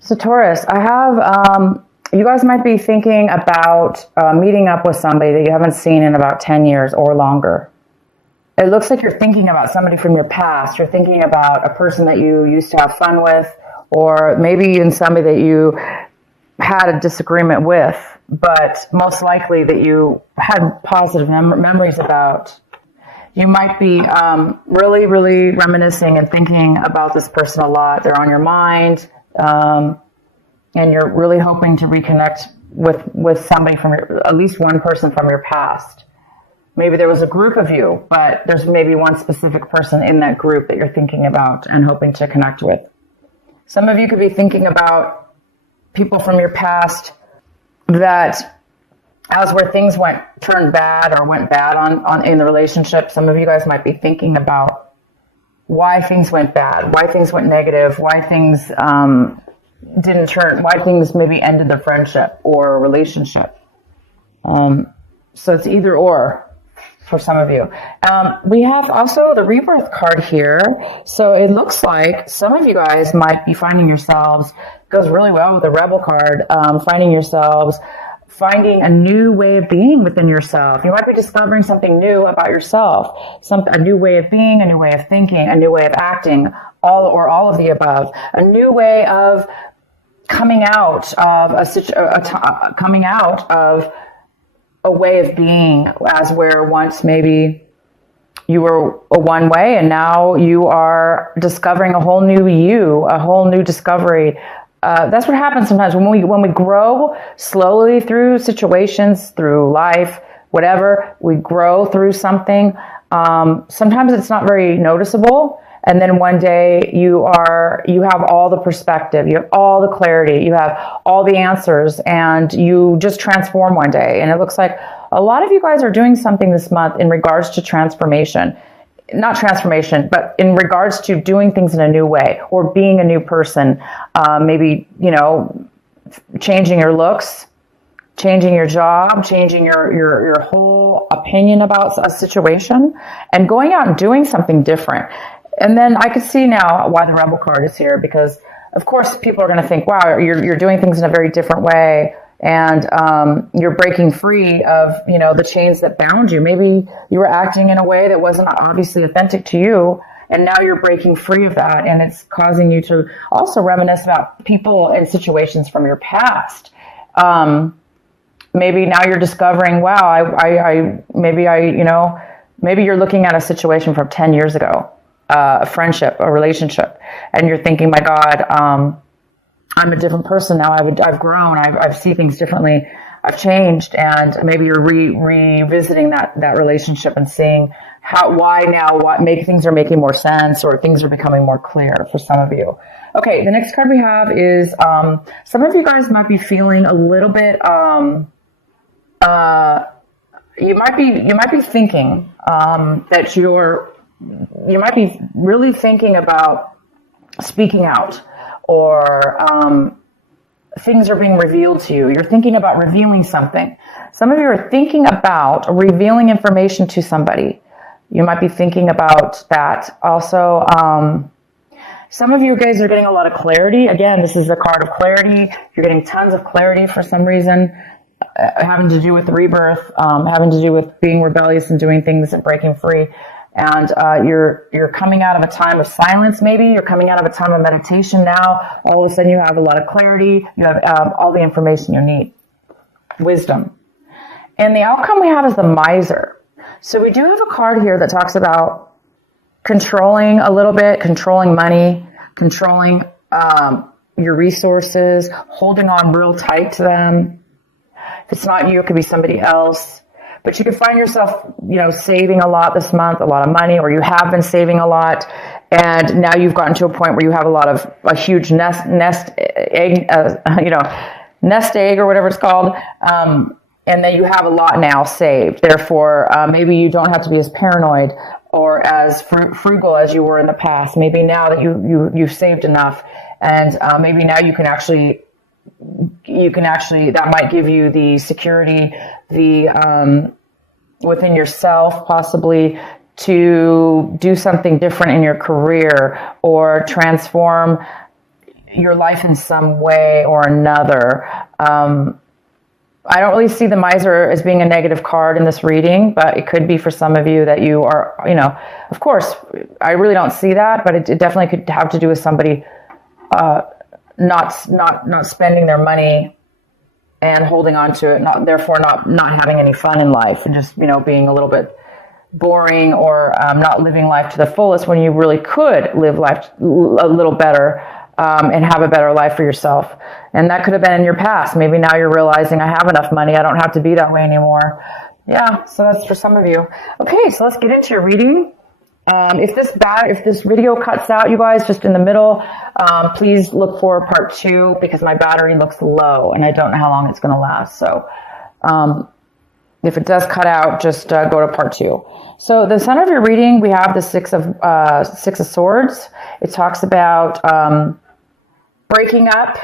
So Taurus, I have, you guys might be thinking about meeting up with somebody that you haven't seen in about 10 years or longer. It looks like you're thinking about somebody from your past. You're thinking about a person that you used to have fun with, or maybe even somebody that you had a disagreement with, but most likely that you had positive memories about. You might be really, really reminiscing and thinking about this person a lot. They're on your mind, and you're really hoping to reconnect with somebody from at least one person from your past. Maybe there was a group of you, but there's maybe one specific person in that group that you're thinking about and hoping to connect with. Some of you could be thinking about people from your past that as where things turned bad or went bad on in the relationship. Some of you guys might be thinking about why things went bad, why things went negative, why things didn't turn, why things maybe ended the friendship or relationship. So it's either or for some of you. We have also the rebirth card here. So it looks like some of you guys might be finding yourselves, goes really well with the rebel card, finding a new way of being within yourself. You might be discovering something new about yourself, a new way of being, a new way of thinking, a new way of acting, all of the above, a new way of coming out of a way of being, as where once maybe you were a one way and now you are discovering a whole new you, a whole new discovery. That's what happens sometimes when we grow slowly through situations, through life, whatever. We grow through something. Sometimes it's not very noticeable, and then one day you have all the perspective, you have all the clarity, you have all the answers, and you just transform one day. And it looks like a lot of you guys are doing something this month in regards to transformation. Not transformation, but in regards to doing things in a new way or being a new person. Maybe, changing your looks, changing your job, changing your whole opinion about a situation, and going out and doing something different. And then I could see now why the Rebel card is here, because of course people are going to think, wow, you're doing things in a very different way. And you're breaking free of, the chains that bound you. Maybe you were acting in a way that wasn't obviously authentic to you, and now you're breaking free of that, and it's causing you to also reminisce about people and situations from your past. Maybe now you're discovering, wow, maybe you're looking at a situation from 10 years ago, a friendship, a relationship, and you're thinking, my God, I'm a different person now. I've grown. I see things differently. I've changed, and maybe you're revisiting that relationship and seeing things are making more sense, or things are becoming more clear for some of you. Okay, the next card we have is some of you guys might be feeling a little bit. You might be thinking that you might be really thinking about speaking out. Or things are being revealed to you. You're thinking about revealing something. Some of you are thinking about revealing information to somebody. You might be thinking about that. Also, some of you guys are getting a lot of clarity. Again, this is the card of clarity. You're getting tons of clarity for some reason, having to do with the rebirth, having to do with being rebellious and doing things and breaking free. And you're coming out of a time of silence. Maybe you're coming out of a time of meditation now. All of a sudden you have a lot of clarity. You have all the information you need. Wisdom. And the outcome we have is the miser. So we do have a card here that talks about controlling a little bit, controlling money, controlling your resources, holding on real tight to them. If it's not you, it could be somebody else. But you could find yourself, saving a lot this month, a lot of money, or you have been saving a lot, and now you've gotten to a point where you have a huge nest egg, nest egg or whatever it's called, and then you have a lot now saved. Therefore, maybe you don't have to be as paranoid or as frugal as you were in the past. Maybe now that you've saved enough, and maybe now you can actually that might give you the security, within yourself, possibly to do something different in your career or transform your life in some way or another. I don't really see the miser as being a negative card in this reading, but it could be for some of you that you are, of course, I really don't see that, but it definitely could have to do with somebody not spending their money and holding on to it, therefore not having any fun in life, and just, being a little bit boring, or not living life to the fullest when you really could live life a little better, and have a better life for yourself. And that could have been in your past. Maybe now you're realizing, I have enough money, I don't have to be that way anymore. Yeah, so that's for some of you. Okay, so let's get into your reading. If this video cuts out, you guys, just in the middle, please look for part 2, because my battery looks low and I don't know how long it's going to last. So if it does cut out, just go to part 2. So the center of your reading, we have the Six of Swords. It talks about breaking up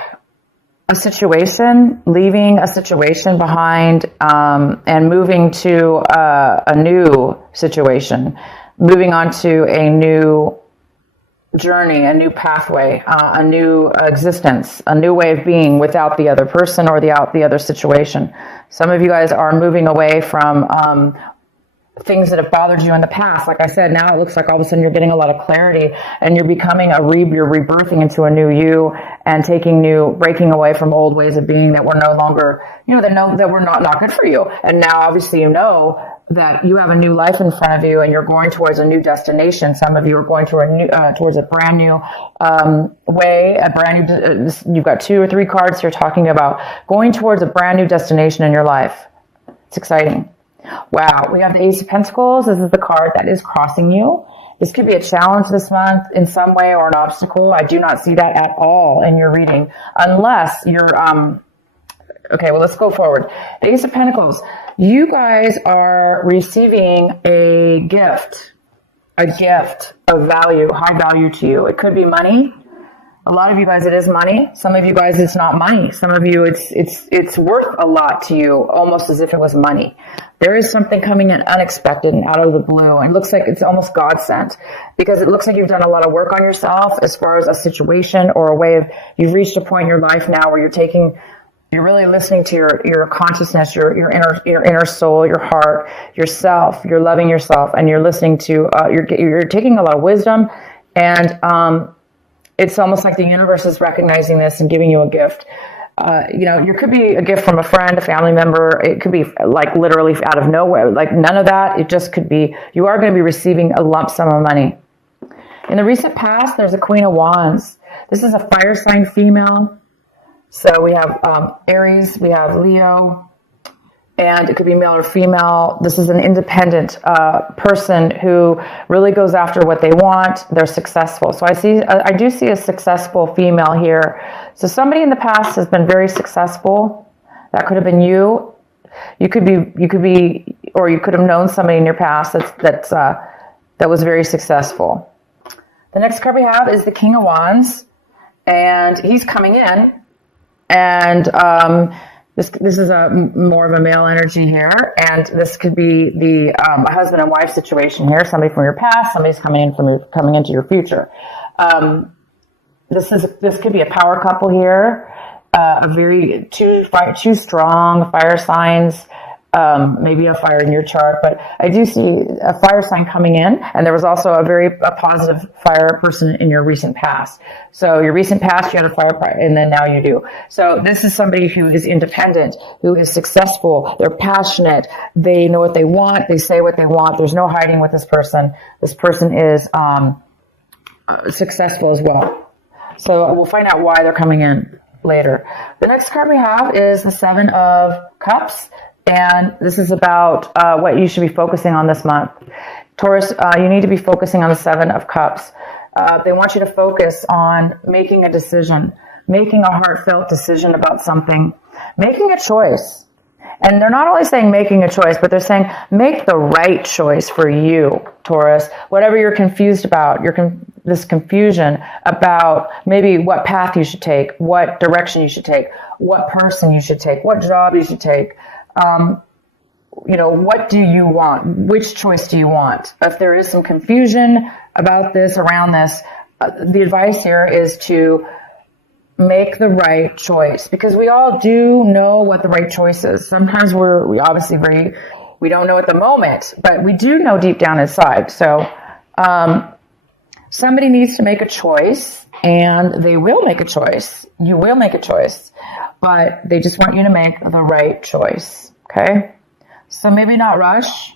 a situation, leaving a situation behind, and moving to a new situation, moving on to a new journey, a new pathway, a new existence, a new way of being without the other person or the other situation. Some of you guys are moving away from things that have bothered you in the past. Like I said, now it looks like all of a sudden you're getting a lot of clarity, and you're becoming you're rebirthing into a new you, and breaking away from old ways of being that were no longer, that were not good for you. And now obviously that you have a new life in front of you, and you're going towards a new destination. Some of you are going towards a brand new way, you've got 2 or 3 cards here talking about going towards a brand new destination in your life. It's exciting. Wow, we have the Ace of Pentacles. This is the card that is crossing you. This could be a challenge this month in some way, or an obstacle. I do not see that at all in your reading, unless you're, okay, well, let's go forward. The Ace of Pentacles. You guys are receiving a gift of value, high value to you. It could be money. A lot of you guys, it is money. Some of you guys, it's not money. Some of you, it's worth a lot to you, almost as if it was money. There is something coming in unexpected and out of the blue. And it looks like it's almost God sent, because it looks like you've done a lot of work on yourself as far as a situation or a way of, you've reached a point in your life now where you're really listening to your consciousness, your inner soul, your heart, yourself. You're loving yourself, and you're listening to, you're taking a lot of wisdom, and it's almost like the universe is recognizing this and giving you a gift. You could be a gift from a friend, a family member. It could be like literally out of nowhere, like none of that. It just could be, you are going to be receiving a lump sum of money. In the recent past, there's a Queen of Wands. This is a fire sign female. So we have Aries, we have Leo, and it could be male or female. This is an independent person who really goes after what they want. They're successful. So I do see a successful female here. So somebody in the past has been very successful. That could have been you. You could be, or you could have known somebody in your past that was very successful. The next card we have is the King of Wands, and he's coming in, and this is a more of a male energy here, and this could be the a husband and wife situation here. Somebody from your past, somebody's coming into your future. This could be a power couple here, two strong fire signs, maybe a fire in your chart, but I do see a fire sign coming in, and there was also a positive fire person in your recent past. So your recent past, you had a fire, and then now you do. So this is somebody who is independent, who is successful. They're passionate. They know what they want. They say what they want. There's no hiding with this person. This person is successful as well. So we'll find out why they're coming in later. The next card we have is the Seven of Cups, and this is about what you should be focusing on this month. Taurus, you need to be focusing on the Seven of Cups. They want you to focus on making a decision, making a heartfelt decision about something, making a choice. And they're not only saying making a choice, but they're saying make the right choice for you, Taurus. Whatever you're confused about, this confusion about maybe what path you should take, what direction you should take, what person you should take, what job you should take. What do you want? Which choice do you want? If there is some confusion about this, around this, the advice here is to make the right choice, because we all do know what the right choice is. Sometimes we obviously we don't know at the moment, but we do know deep down inside. So somebody needs to make a choice, and they will make a choice. You will make a choice, but they just want you to make the right choice. Okay? So maybe not rush.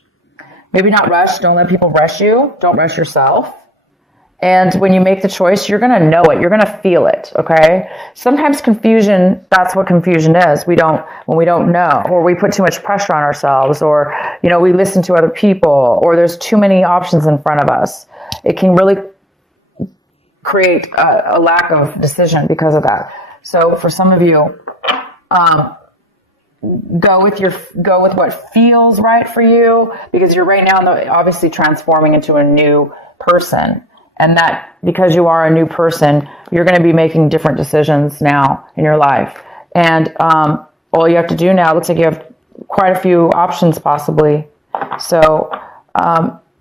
Don't let people rush you. Don't rush yourself. And when you make the choice, you're going to know it. You're going to feel it. Okay. Sometimes confusion, that's what confusion is. When we don't know, or we put too much pressure on ourselves, or, we listen to other people, or there's too many options in front of us. It can really create a lack of decision because of that. So for some of you, go with what feels right for you, because you're right now obviously transforming into a new person. And that, because you are a new person, you're going to be making different decisions now in your life. And all you have to do now, looks like you have quite a few options possibly. So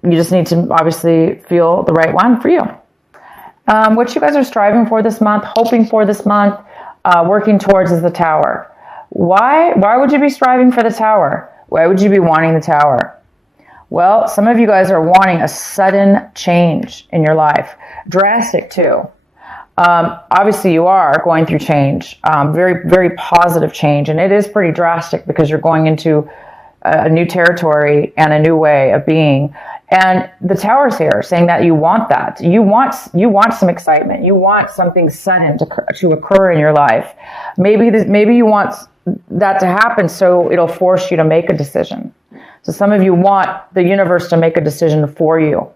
you just need to obviously feel the right one for you. What you guys are striving for this month, hoping for this month, working towards is the Tower. Why would you be striving for the Tower? Why would you be wanting the Tower? Well, some of you guys are wanting a sudden change in your life. Drastic too. Obviously you are going through change, very, very positive change. And it is pretty drastic because you're going into a new territory and a new way of being. And the Tower's here saying that you want that. You want some excitement. You want something sudden to occur in your life. Maybe you want that to happen so it'll force you to make a decision. So some of you want the universe to make a decision for you,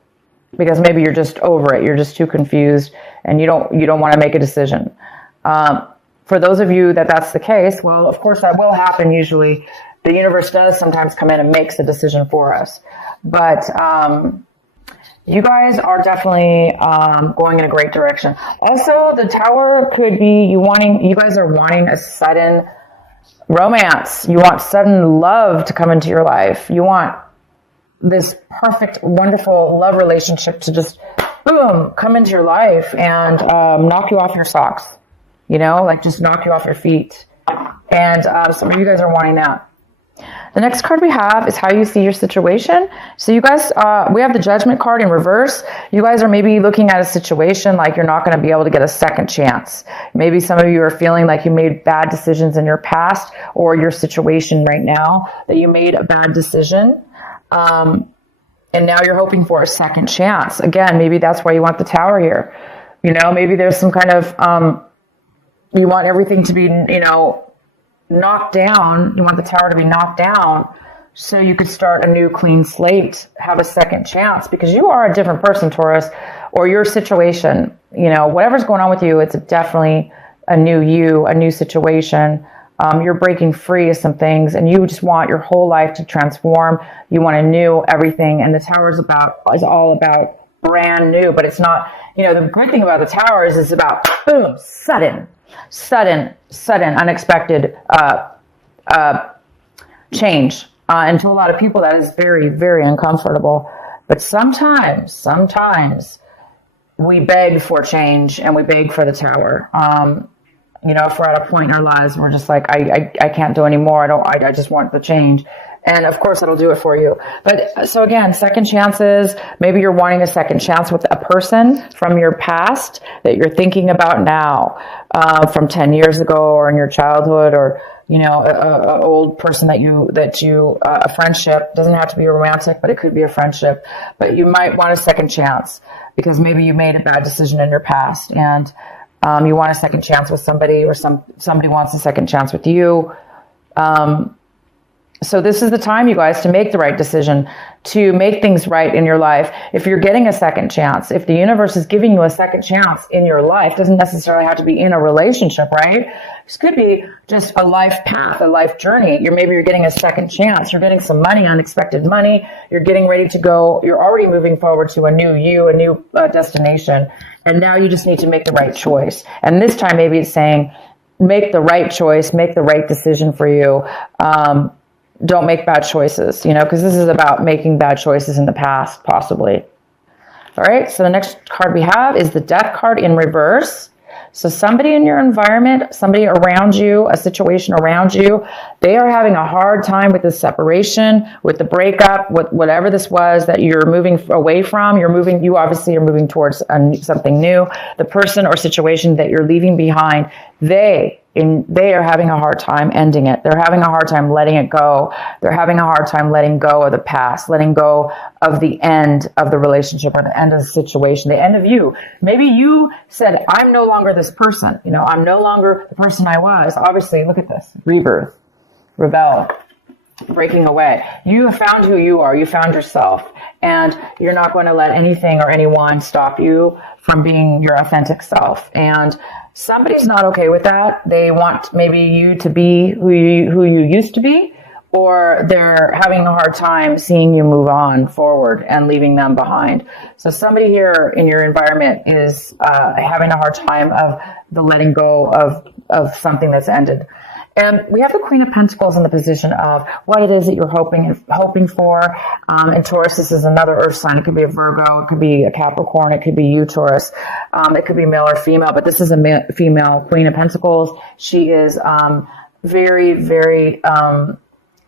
because maybe you're just over it. You're just too confused and you don't want to make a decision. For those of you that's the case, well, of course that will happen usually. The universe does sometimes come in and makes a decision for us. But you guys are definitely going in a great direction. Also, the Tower could be you guys are wanting a sudden romance. You want sudden love to come into your life. You want this perfect, wonderful love relationship to just, boom, come into your life and knock you off your socks. Just knock you off your feet. And some of you guys are wanting that. The next card we have is how you see your situation. So you guys, we have the Judgment card in reverse. You guys are maybe looking at a situation like you're not going to be able to get a second chance. Maybe some of you are feeling like you made bad decisions in your past, or your situation right now, that you made a bad decision. And now you're hoping for a second chance. Again, maybe that's why you want the Tower here. Maybe there's some kind of, you want everything to be, knocked down. You want the Tower to be knocked down so you could start a new clean slate, have a second chance, because you are a different person, Taurus, or your situation, whatever's going on with you, it's definitely a new you, a new situation. You're breaking free of some things, and you just want your whole life to transform. You want a new everything, and the Tower is all about brand new, but it's not, the good thing about the Tower is it's about, boom, sudden, unexpected change. And to a lot of people, that is very, very uncomfortable. But sometimes we beg for change and we beg for the Tower. If we're at a point in our lives, we're just like, I can't do anymore. I just want the change. And of course, that'll do it for you. But so again, second chances, maybe you're wanting a second chance with a person from your past that you're thinking about now, from 10 years ago, or in your childhood, or, a old person a friendship. Doesn't have to be a romantic, but it could be a friendship. But you might want a second chance because maybe you made a bad decision in your past, and you want a second chance with somebody, or somebody wants a second chance with you. So this is the time, you guys, to make the right decision, to make things right in your life. If you're getting a second chance, if the universe is giving you a second chance in your life, doesn't necessarily have to be in a relationship, right? This could be just a life path, a life journey. Maybe you're getting a second chance. You're getting some money, unexpected money. You're getting ready to go. You're already moving forward to a new you, a new destination. And now you just need to make the right choice. And this time, maybe it's saying, make the right choice, make the right decision for you. Don't make bad choices, because this is about making bad choices in the past, possibly. All right, so the next card we have is the Death card in reverse. So somebody in your environment, somebody around you, a situation around you, they are having a hard time with the separation, with the breakup, with whatever this was that you're moving away from. You obviously are moving towards something new. The person or situation that you're leaving behind, they are having a hard time ending it. They're having a hard time letting it go. They're having a hard time letting go of the past, letting go of the end of the relationship or the end of the situation, the end of you. Maybe you said, I'm no longer this person. I'm no longer the person I was. Obviously, look at this. Rebirth, rebel, breaking away. You have found who you are. You found yourself. And you're not going to let anything or anyone stop you from being your authentic self. And somebody's not okay with that. They want maybe you to be who you used to be, or they're having a hard time seeing you move on forward and leaving them behind. So somebody here in your environment is having a hard time of the letting go of something that's ended. And we have the Queen of Pentacles in the position of what it is that you're hoping for. And Taurus, this is another earth sign. It could be a Virgo, it could be a Capricorn, it could be you, Taurus. It could be male or female, but this is a female Queen of Pentacles. She is very, very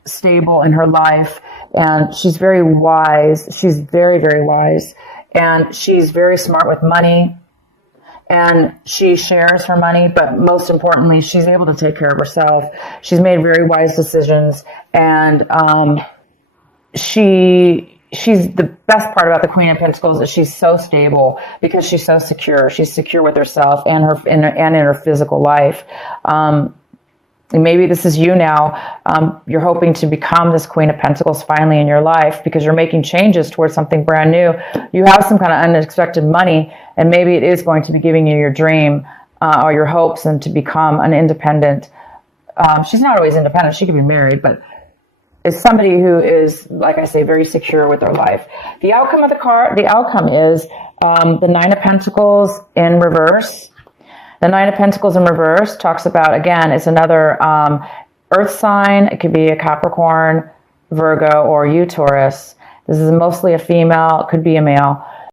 stable in her life, and she's very wise. She's very, very wise, and she's very smart with money. And she shares her money, but most importantly, she's able to take care of herself. She's made very wise decisions, and she's the best part about the Queen of Pentacles is she's so stable because she's so secure. She's secure with herself and in her physical life. And maybe this is you now. You're hoping to become this Queen of Pentacles finally in your life because you're making changes towards something brand new. You have some kind of unexpected money, and maybe it is going to be giving you your dream or your hopes and to become an independent. She's not always independent. She could be married, but is somebody who is, like I say, very secure with their life. The outcome of the outcome is the Nine of Pentacles in reverse. The Nine of Pentacles in reverse talks about, again, it's another earth sign. It could be a Capricorn, Virgo, or you, Taurus. This is mostly a female. It could be a male.